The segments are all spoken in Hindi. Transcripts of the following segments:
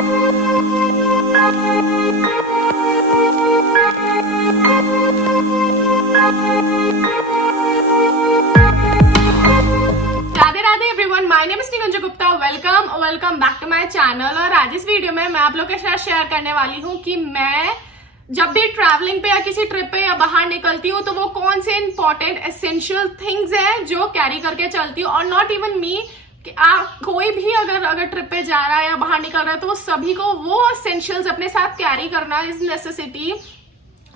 Welcome back to my channel. और आज इस वीडियो में मैं आप लोगों के साथ शेयर करने वाली हूँ कि मैं जब भी ट्रैवलिंग पे या किसी ट्रिप पे या बाहर निकलती हूँ तो वो कौन से इंपॉर्टेंट एसेंशियल थिंग्स है जो कैरी करके चलती हूँ। और नॉट इवन मी, कि आप कोई भी अगर ट्रिप पे जा रहा है या बाहर निकल रहा है तो सभी को वो एसेंशियल्स अपने साथ कैरी करना इज नेसेसिटी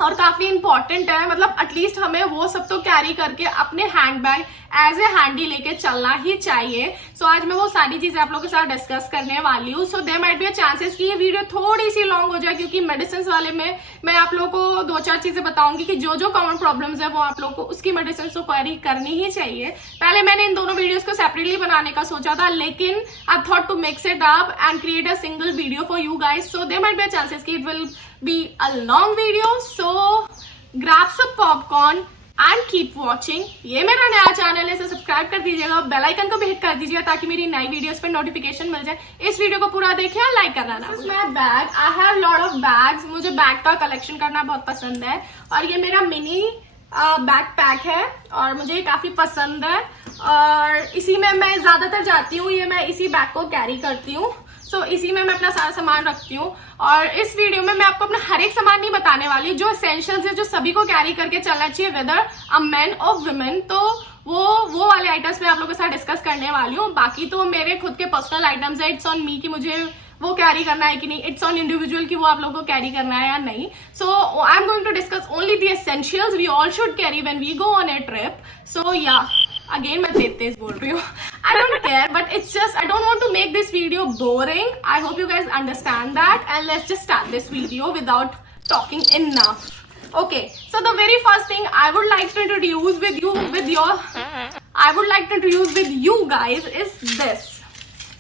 और काफी इंपॉर्टेंट है। मतलब एटलीस्ट हमें वो सब तो कैरी करके अपने hand bag as a handy लेके चलना ही चाहिए। सो आज मैं वो सारी चीजें आप लोगों के साथ डिस्कस करने वाली हूँ। So there might be a chances कि ये वीडियो थोड़ी सी लॉन्ग हो जाए, क्योंकि मेडिसिन वाले में मैं आप लोगों को 2-4 चीजें बताऊंगी कि जो जो कॉमन प्रॉब्लम्स है वो आप लोगों को उसकी मेडिसिन तो कैरी करनी ही चाहिए। पहले मैंने इन दोनों वीडियोस को सेपरेटली बनाने का सोचा था, लेकिन I thought to mix it up and create a single video for you guys. So there might be a chances कि it will be a long video, so grab some popcorn and keep watching। ये मेरा नया चैनल है, इसे सब्सक्राइब कर दीजिएगा, बेल आइकन को भी हिट कर दीजिएगा ताकि मेरी नई वीडियोस पे नोटिफिकेशन मिल जाए। इस वीडियो को पूरा देखिए और लाइक करना ना भूलिए। मैं bag, I have lot of bags, मुझे बैग का कलेक्शन करना बहुत पसंद है और ये मेरा मिनी बैक पैक है और मुझे काफी पसंद है और इसी में मैं ज्यादातर जाती हूँ। ये मैं इसी बैग को कैरी करती हूँ, तो इसी में मैं अपना सारा सामान रखती हूँ। और इस वीडियो में मैं आपको अपना हर एक सामान नहीं बताने वाली, जो एसेंशियल्स है जो सभी को कैरी करके चलना चाहिए वेदर अ मैन और वुमेन, तो वो वाले आइटम्स मैं आप लोगों के साथ डिस्कस करने वाली हूँ। बाकी तो मेरे खुद के पर्सनल आइटम्स है, इट्स ऑन मी कि मुझे वो कैरी करना है कि नहीं, इट्स ऑन इंडिविजुअल कि वो आप लोगों को कैरी करना है या नहीं। So I am going to discuss only the essentials we all should carry when we go on a trip. So yeah again मैं तेज बोल रही हूँ, I don't care, but it's just I don't want to make this video boring. I hope you guys understand that, and let's just start this video without talking enough. Okay, so the very first thing I would like to introduce with you guys is this.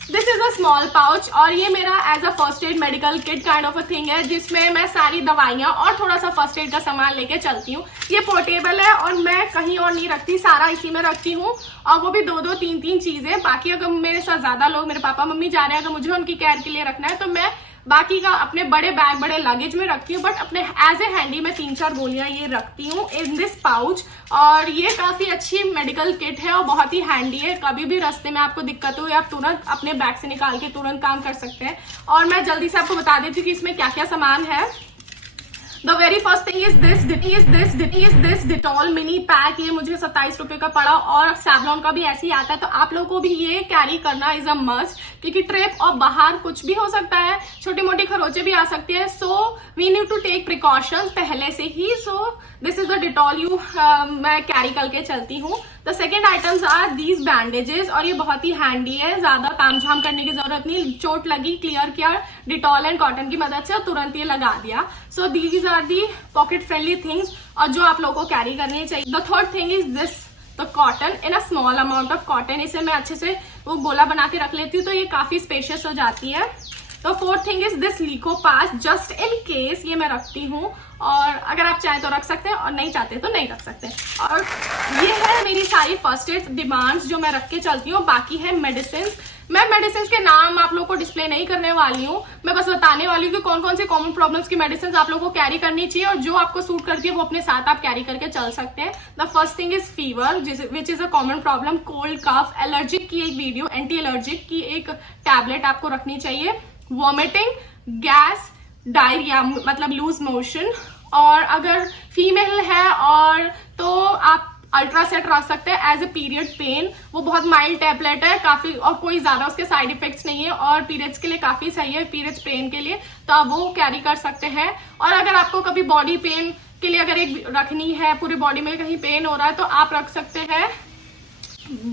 This is a small pouch और ये मेरा as a first aid medical kit kind of a thing है, जिसमें मैं सारी दवाइयाँ और थोड़ा सा फर्स्ट एड का सामान लेके चलती हूँ। ये पोर्टेबल है और मैं कहीं और नहीं रखती, सारा इसी में रखती हूँ और वो भी 2-2, 3-3 चीजें। बाकी अगर मेरे साथ ज्यादा लोग, मेरे पापा मम्मी जा रहे हैं, अगर मुझे उनकी केयर के लिए रखना है तो मैं बाकी का अपने बड़े बैग, बड़े लगेज में रखती हूँ, बट अपने एज ए हैंडी में 3-4 गोलियां ये रखती हूँ इन दिस पाउच। और ये काफी अच्छी मेडिकल किट है और बहुत ही हैंडी है। कभी भी रास्ते में आपको दिक्कत हो या आप तुरंत अपने बैग से निकाल के तुरंत काम कर सकते हैं। और मैं जल्दी से आपको बता देती हूँ कि इसमें क्या क्या सामान है। The very first thing is this Dettol mini pack। ये मुझे 27 रुपए का पड़ा और Savlon का भी ऐसे ही आता है, तो आप लोगों को भी ये कैरी करना इज अ मस्ट, क्योंकि ट्रिप और बाहर कुछ भी हो सकता है, छोटी मोटी खरोचे भी आ सकते हैं। So we need to take precautions पहले से ही। So this is the Dettol मैं कैरी करके चलती हूँ। The second items are these bandages और ये बहुत ही हैंडी है, ज्यादा तामझाम करने की जरूरत नहीं, चोट लगी क्लियर किया Dettol एंड कॉटन की मदद से और तुरंत ये लगा दिया। So these are the pocket friendly things और जो आप लोगों को कैरी करनी चाहिए। The third thing is this the cotton in a small amount of cotton. इसे मैं अच्छे से वो गोला बना के रख लेती हूँ तो ये काफी स्पेशियस हो जाती है। तो फोर्थ थिंग इज दिस लीको पास, जस्ट इन केस ये मैं रखती हूँ और अगर आप चाहें तो रख सकते हैं और नहीं चाहते तो नहीं रख सकते। और ये है मेरी सारी फर्स्ट एड डिमांड्स जो मैं रख के चलती हूँ। बाकी है मेडिसिन। मैं मेडिसिन के नाम आप लोगों को डिस्प्ले नहीं करने वाली हूँ, मैं बस बताने वाली हूँ कि कौन कौन सी कॉमन प्रॉब्लम्स की मेडिसिन आप लोगों को कैरी करनी चाहिए और जो आपको सूट करती है वो अपने साथ आप कैरी करके चल सकते हैं। The first thing is fever which is a common problem, cold cough, allergic की एक वीडियो, एंटी एलर्जिक की एक टैबलेट आपको रखनी चाहिए, वॉमिटिंग, गैस, डायरिया मतलब लूज मोशन। और अगर फीमेल है और तो आप अल्ट्रासेट रख सकते हैं एज ए पीरियड पेन, वो बहुत माइल्ड टैबलेट है काफी और कोई ज्यादा उसके साइड इफेक्ट्स नहीं है और पीरियड्स के लिए काफी सही है, पीरियड्स पेन के लिए, तो आप वो कैरी कर सकते हैं। और अगर आपको कभी बॉडी पेन के लिए अगर एक रखनी है, पूरी बॉडी में कहीं पेन हो रहा है, तो आप रख सकते हैं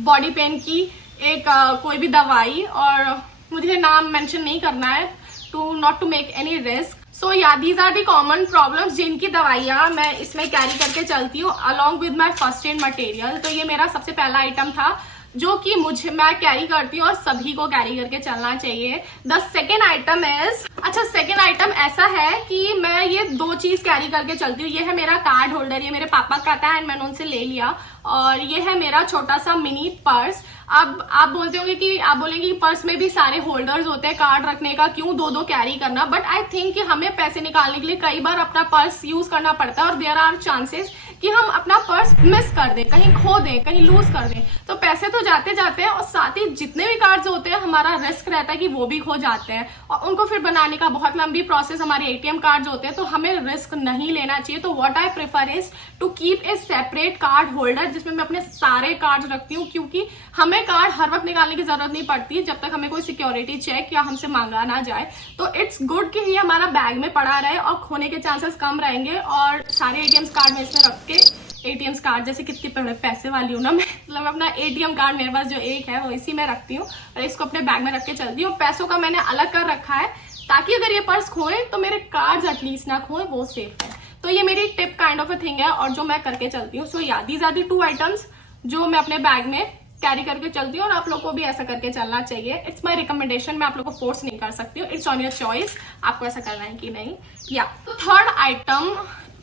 बॉडी पेन की एक कोई भी दवाई, और मुझे नाम मेंशन नहीं करना है to not to make any risk. So yeah these are the common problems जिनकी दवाइयाँ मैं इसमें कैरी करके चलती हूँ along with my first aid material. तो ये मेरा सबसे पहला आइटम था जो कि मैं कैरी करती हूँ और सभी को कैरी करके चलना चाहिए। द सेकेंड आइटम इज, अच्छा सेकेंड आइटम ऐसा है कि मैं ये 2 चीज कैरी करके चलती हूँ। ये है मेरा कार्ड होल्डर, ये मेरे पापा का था एंड मैंने उनसे ले लिया, और ये है मेरा छोटा सा मिनी पर्स। अब आप बोलते होंगे कि आप बोलेंगे कि पर्स में भी सारे होल्डर्स होते हैं कार्ड रखने का, क्यों दो दो कैरी करना, बट आई थिंक कि हमें पैसे निकालने के लिए कई बार अपना पर्स यूज करना पड़ता है और देयर आर चांसेस कि हम अपना पर्स मिस कर दें, कहीं खो दें, कहीं लूज कर दें, तो पैसे तो जाते जाते हैं और साथ ही जितने भी कार्ड्स होते हैं हमारा रिस्क रहता है कि वो भी खो जाते हैं और उनको फिर बनाने का बहुत लंबी प्रोसेस, हमारे एटीएम कार्ड्स होते हैं, तो हमें रिस्क नहीं लेना चाहिए। तो what I prefer is to keep a separate card holder जिसमें मैं अपने सारे कार्ड्स रखती हूँ, क्योंकि हमें कार्ड हर वक्त निकालने की जरूरत नहीं पड़ती जब तक हमें कोई सिक्योरिटी चेक या हमसे मांगा ना जाए। तो इट्स गुड कि ये हमारा बैग में पड़ा रहे और खोने के चांसेस कम रहेंगे। और सारे एटीएम कार्ड में इसमें रख के, एटीएम कार्ड जैसे कितने बड़े पैसे वाली हूँ ना मैं, मतलब अपना एटीएम कार्ड मेरे पास जो एक है वो इसी में रखती हूँ और इसको अपने बैग में रख के चलती हूँ। पैसों का मैंने अलग कर रखा है ताकि अगर ये पर्स खोए तो मेरे कार्ड्स एटलीस्ट ना खोए, वो सेफ है। तो ये मेरी tip kind of a thing है और जो मैं करके चलती हूँ। सो yeah these are the 2 items जो मैं अपने बैग में कैरी करके चलती हूँ और आप लोग को भी ऐसा करके चलना चाहिए। इट्स माई रिकमेंडेशन, मैं आप लोग को फोर्स नहीं कर सकती हूँ, इट्स ऑन योर चॉइस आपको ऐसा करना है कि नहीं। या तो थर्ड आइटम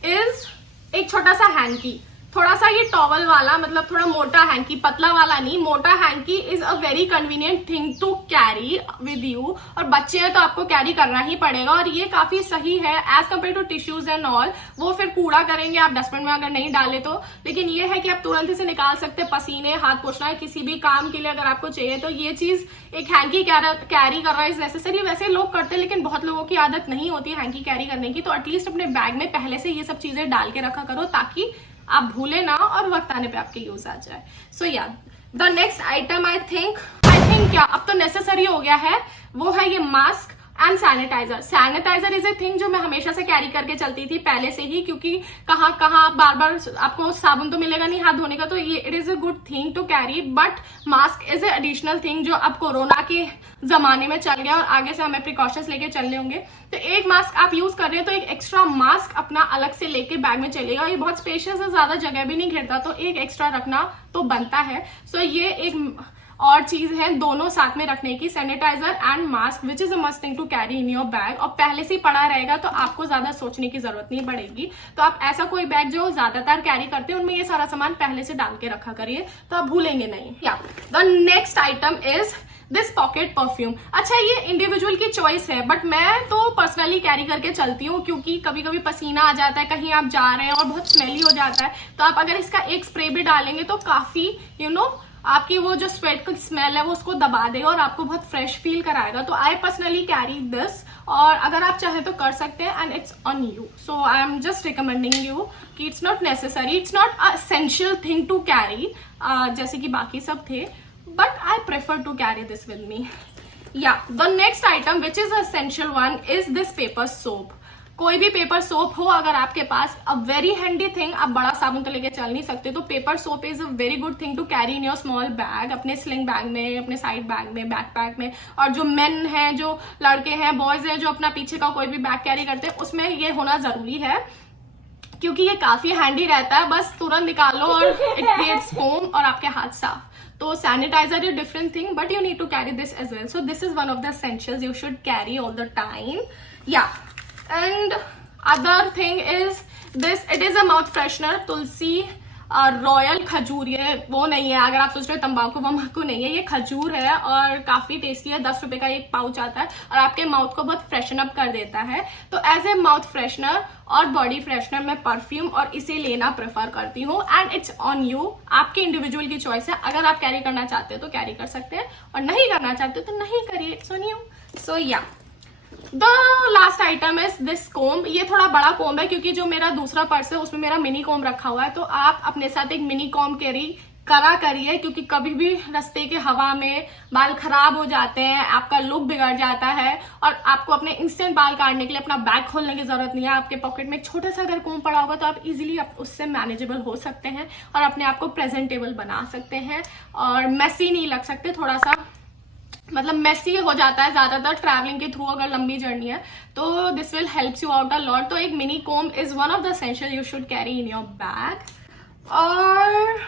इज एक छोटा सा हैंकी, थोड़ा सा ये टॉवल वाला, मतलब थोड़ा मोटा हैंकी, पतला वाला नहीं, मोटा hanky is a very convenient thing to carry with you. और बच्चे हैं तो आपको कैरी करना ही पड़ेगा और ये काफी सही है as compare to tissues and all. वो फिर कूड़ा करेंगे आप डस्टबिन में अगर नहीं डाले तो, लेकिन ये है कि आप तुरंत से निकाल सकते, पसीने, हाथ पोछना है, किसी भी काम के लिए अगर आपको चाहिए तो ये चीज एक हैंकी कैरी करना इज नेसेसरी। वैसे लोग करते हैं लेकिन बहुत लोगों की आदत नहीं होती हैंकी कैरी करने की, तो एटलीस्ट अपने बैग में पहले से ये सब चीजें डाल के रखा करो ताकि आप भूले ना और वक्त आने पे आपके यूज आ जाए। सो yeah the next item I think क्या अब तो नेसेसरी हो गया है, वो है ये mask and sanitiser. Sanitiser is a thing जो मैं हमेशा से कैरी करके चलती थी पहले से ही, क्योंकि कहाँ कहाँ बार बार आपको साबुन तो मिलेगा नहीं हाथ धोने का, तो ये it is a good thing to carry. But mask is a additional thing जो अब कोरोना के जमाने में चल गया और आगे से हमें प्रिकॉशंस लेके चलने होंगे। तो एक मास्क आप यूज कर रहे हैं तो एक एक्स्ट्रा मास्क अपना अलग से लेके बैग में चलेगा। ये बहुत स्पेशियस है, ज्यादा जगह भी नहीं घेरता, तो एक एक्स्ट्रा रखना तो बनता है। सो ये एक और चीज है दोनों साथ में रखने की, sanitiser and mask, which is a must thing to carry in your bag. और पहले से ही पड़ा रहेगा तो आपको ज्यादा सोचने की जरूरत नहीं पड़ेगी। तो आप ऐसा कोई बैग जो ज्यादातर कैरी करते हैं उनमें ये सारा सामान पहले से डाल के रखा करिए तो आप भूलेंगे नहीं। या the next item is this pocket perfume. अच्छा ये इंडिविजुअल की चॉइस है बट मैं तो पर्सनली कैरी करके चलती हूँ, क्योंकि कभी कभी पसीना आ जाता है, कहीं आप जा रहे हैं और बहुत स्मेली हो जाता है, तो आप अगर इसका एक स्प्रे भी डालेंगे तो काफी आपकी वो जो स्वेट की स्मेल है वो उसको दबा देगा और आपको बहुत फ्रेश फील कराएगा। तो आई पर्सनली कैरी दिस, और अगर आप चाहें तो कर सकते हैं and it's on you. So I am just recommending you कि it's not necessary, it's not a essential thing to carry जैसे कि बाकी सब थे, but I prefer to carry this with me. Yeah the next item which is essential one is this paper soap. कोई भी पेपर सोप हो अगर आपके पास, अ वेरी हैंडी थिंग। आप बड़ा साबुन तो लेके चल नहीं सकते, तो paper soap is a very good thing to carry in your small bag, अपने स्लिंग बैग में, अपने साइड बैग में, बैकपैक में। और जो मेन हैं, जो लड़के हैं, बॉयज हैं, जो अपना पीछे का कोई भी बैग कैरी करते हैं उसमें ये होना जरूरी है, क्योंकि ये काफी हैंडी रहता है। बस तुरंत निकालो और इट क्रिएट्स फोम और आपके हाथ साफ। तो sanitiser is different thing but you need to carry this as well. So this is one of the essentials you should carry all the time. या and other thing is this, it is a mouth freshener, Tulsi royal खजूर। ये वो नहीं है अगर आप सोच रहे हो तंबाकू वम्बाकू नहीं है, ये खजूर है और काफी टेस्टी है। 10 रुपए का एक पाउच आता है और आपके माउथ को बहुत फ्रेशन अप कर देता है। तो एज ए माउथ फ्रेशनर और बॉडी फ्रेशनर मैं परफ्यूम और इसे लेना प्रेफर करती हूँ एंड इट्स ऑन यू। आपके इंडिविजुअल की चॉइस है, अगर आप कैरी करना चाहते हो तो कैरी कर सकते हैं और नहीं करना चाहते हो तो नहीं करिए, it's on you. So yeah the last item is this comb. ये थोड़ा बड़ा कोम्ब है क्योंकि जो मेरा दूसरा पर्स है उसमें मेरा मिनी कोम्ब रखा हुआ है, तो आप अपने साथ एक मिनी कोम्ब कैरी करिए, क्योंकि कभी भी रास्ते के हवा में बाल खराब हो जाते हैं, आपका लुक बिगड़ जाता है और आपको अपने इंस्टेंट बाल काटने के लिए अपना बैग खोलने की जरूरत नहीं है। आपके पॉकेट में एक छोटा सा अगर कोम्ब पड़ा होगा तो आप इजीली उससे मैनेजेबल हो सकते हैं और अपने आप को प्रेजेंटेबल बना सकते हैं और मेसी नहीं लग सकते। थोड़ा सा मतलब मेसी हो जाता है ज्यादातर ट्रैवलिंग के थ्रू अगर लंबी जर्नी है, तो this will helps you out a lot. तो एक mini comb is one of the essential you should carry in your bag. और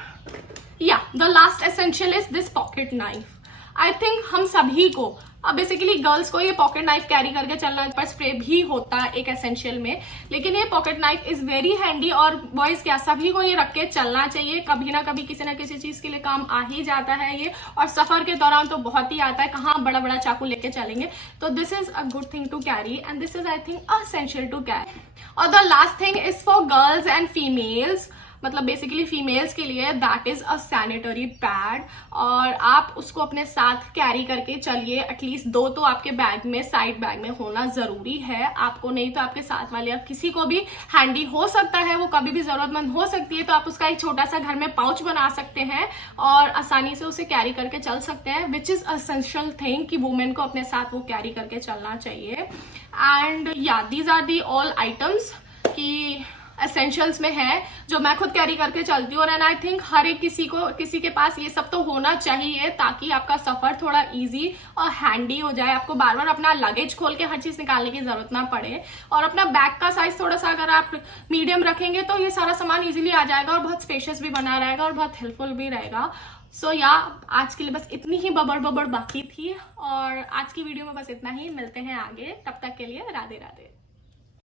या the last essential is this pocket knife. I think हम सभी को अब बेसिकली गर्ल्स को ये पॉकेट नाइफ कैरी करके चलना, पर स्प्रे भी होता है एक एसेंशियल में, लेकिन ये pocket knife is very handy और बॉयज क्या सभी को ये रख के चलना चाहिए, कभी ना कभी किसी ना किसी चीज के लिए काम आ ही जाता है ये, और सफर के दौरान तो बहुत ही आता है, कहाँ बड़ा बड़ा चाकू लेके चलेंगे, तो this is a good thing to carry and this is I think essential to carry. और the last thing is for girls and females, मतलब बेसिकली फीमेल्स के लिए that is a sanitary pad, और आप उसको अपने साथ कैरी करके चलिए, एटलीस्ट 2 तो आपके बैग में, साइड बैग में होना जरूरी है, आपको नहीं तो आपके साथ वाले या किसी को भी हैंडी हो सकता है, वो कभी भी जरूरतमंद हो सकती है, तो आप उसका एक छोटा सा घर में पाउच बना सकते हैं और आसानी से उसे कैरी करके चल सकते हैं, विच इज असेंशियल थिंग कि वुमेन को अपने साथ वो कैरी करके चलना चाहिए। एंड या these are the all items कि एसेंशियल्स में है जो मैं खुद कैरी करके चलती हूँ, एंड आई थिंक हर एक किसी के पास ये सब तो होना चाहिए, ताकि आपका सफर थोड़ा इजी और हैंडी हो जाए, आपको बार बार अपना लगेज खोल के हर चीज निकालने की जरूरत ना पड़े, और अपना बैग का साइज थोड़ा सा अगर आप मीडियम रखेंगे तो ये सारा सामान इजीली आ जाएगा और बहुत स्पेशियस भी बना रहेगा और बहुत हेल्पफुल भी रहेगा। सो या आज के लिए बस इतनी ही बबड़ बाकी थी, और आज की वीडियो में बस इतना ही, मिलते हैं आगे, तब तक के लिए राधे राधे।